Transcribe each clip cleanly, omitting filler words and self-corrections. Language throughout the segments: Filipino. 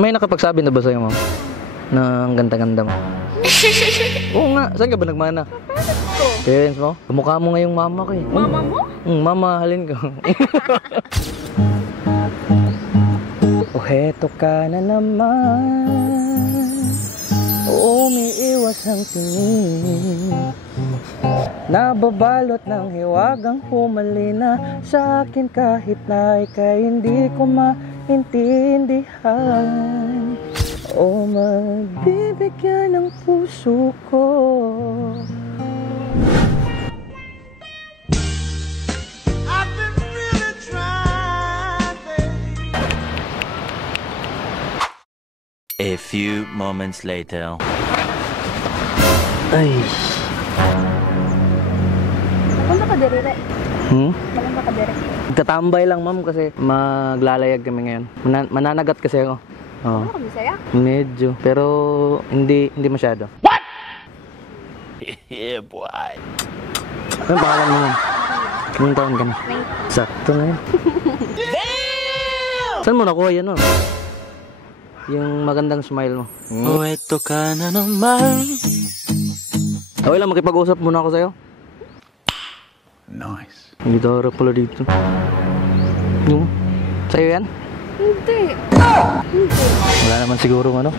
May nakapagsabi na ba sa'yo, ma'am? Na ang ganda-ganda mo? Oo nga, saan ka ba nagmana? Ko. Parents mo? Kamukha mo ngayong mama ko eh. Mama mo? Mama, halin ko. Oh, heto ka na naman. Umiiwas ang tingin. Nababalot ng hiwagang humalina sa akin kahit na ika'y hindi ko maintindihan. O magbibigyan ng puso ko. A few moments later. Ay. Maganda ka dire. Maganda ka dire. Tatambay lang, ma'am, kasi maglalayag kami ngayon. Mananagat kasi ako. Oh. Ano ka Bisaya? Medyo. Pero hindi masyado. What? Yeah, boy. Anong pangalan mo, ma'am? Anong taon ka na? 90. Sakto na yun. Saan mo nakuha yan, ma'am? Yung magandang smile mo. Oh, eto ka na naman. Okay lang, makipag-usap muna ako sa'yo. Nice. Ang gitara pala dito. Yung, sa'yo yan? Hindi. Hindi. Wala naman siguro ano.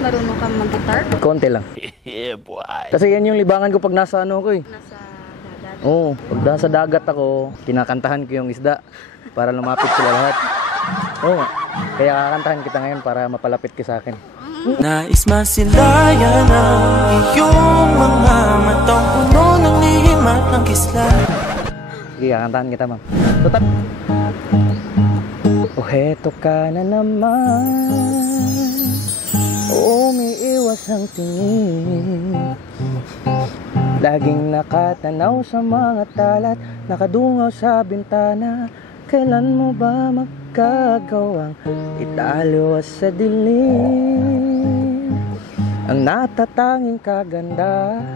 Marunong ka mag-guitar? Konti lang. Yeah, boy. Kasi yan yung libangan ko pag nasa ano ko eh. Nasa dagat. Oo, pag nasa dagat ako, kinakantahan ko yung isda para lumapit sila lahat. Oo nga. Kaya kakantahan kita ngayon para mapalapit ka sa akin. Nais masilayan ang iyong mga matang puno ng lihim at ng kislan. Sige, kakantahan kita, ma'am. Tutat! Oh, heto ka na naman. Umiiwas ang tingin. Laging nakatanaw sa mga talat, nakadungaw sa bintana. Kailan mo ba magkagawang italiwas sa dilim ang natatanging kagandahan?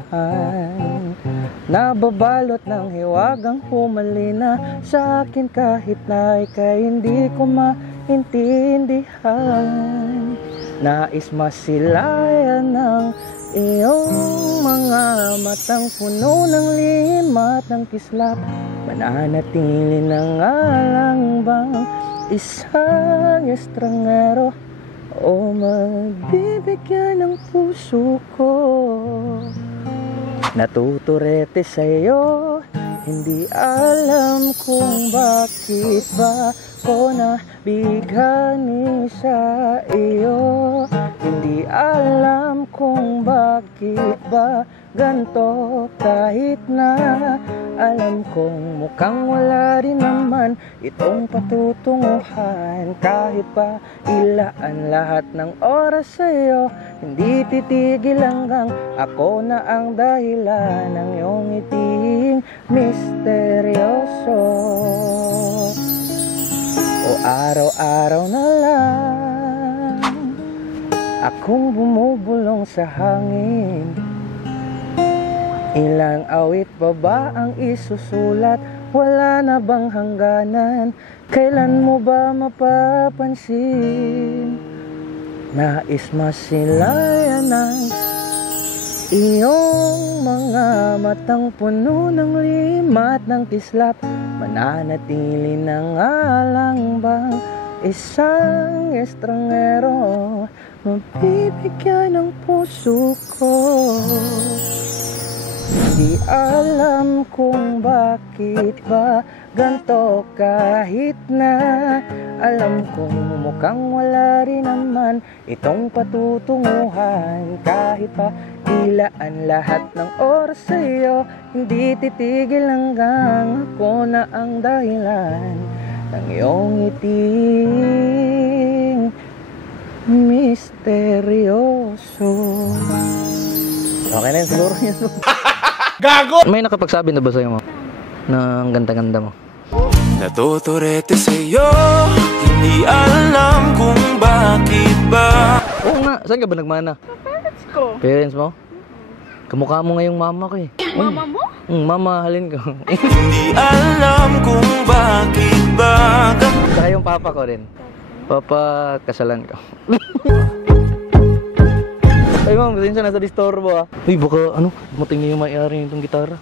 Nababalot ng hiwagang humalina sa akin kahit na ika'y hindi ko maintindihan. Nais masilayan ng iyong mga matang puno ng lihim at ng kislap. Mananatili ng alang bang isang estrangero o magbibigyan ng puso ko. Natuturete sa'yo, hindi alam kung bakit ba ko nabighani sa iyo. Hindi alam kung bakit ba ganto kahit na alam kong mukhang wala rin naman itong patutunguhan. Kahit pa ilaan lahat ng oras sa'yo, hindi titigil hanggang ako na ang dahilan ng iyong ngiting misteryoso. O araw-araw na lang akong bumubulong sa hangin. Ilang awit pa ba ang isusulat? Wala na bang hangganan? Kailan mo ba mapapansin? Nais masilayan ng iyong mga matang puno ng limat ng kislap. Mananatili ng alang bang isang estrangero, mabibigyan ng puso ko. Di alam kung bakit ba ganto kahit na alam kong mukhang wala rin naman itong patutunguhan. Kahit pa ilaan lahat ng oras sa'yo, hindi titigil hanggang ako na ang dahilan ng iyong ngiting misteryoso. Okay na yun siguro yun. Gago! May nakapagsabi na ba sa'yo, ma'am? Na ang ganda-ganda mo? Natuturete sa'yo, hindi alam kung bakit ba. Oo nga, saan ka ba nagmana? Parents ko. Parents mo? Kamukha mo ngayong mama ko eh. Mama mo? Mama, halin ko. Hindi alam kung bakit ba. Saka yung papa ko rin. Papakasalan ka. Ay ma'am, pasensya na sa disturbo ah. Uy, baka ano, mating niyo yung may-ari nitong gitara.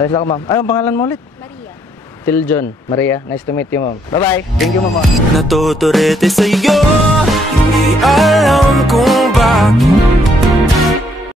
Ayos lang ma'am. Anong pangalan mo ulit? Maria. Till John. Maria, nice to meet you ma'am. Bye-bye. Thank you mama. Natuturete sa'yo, hindi alam kung bakit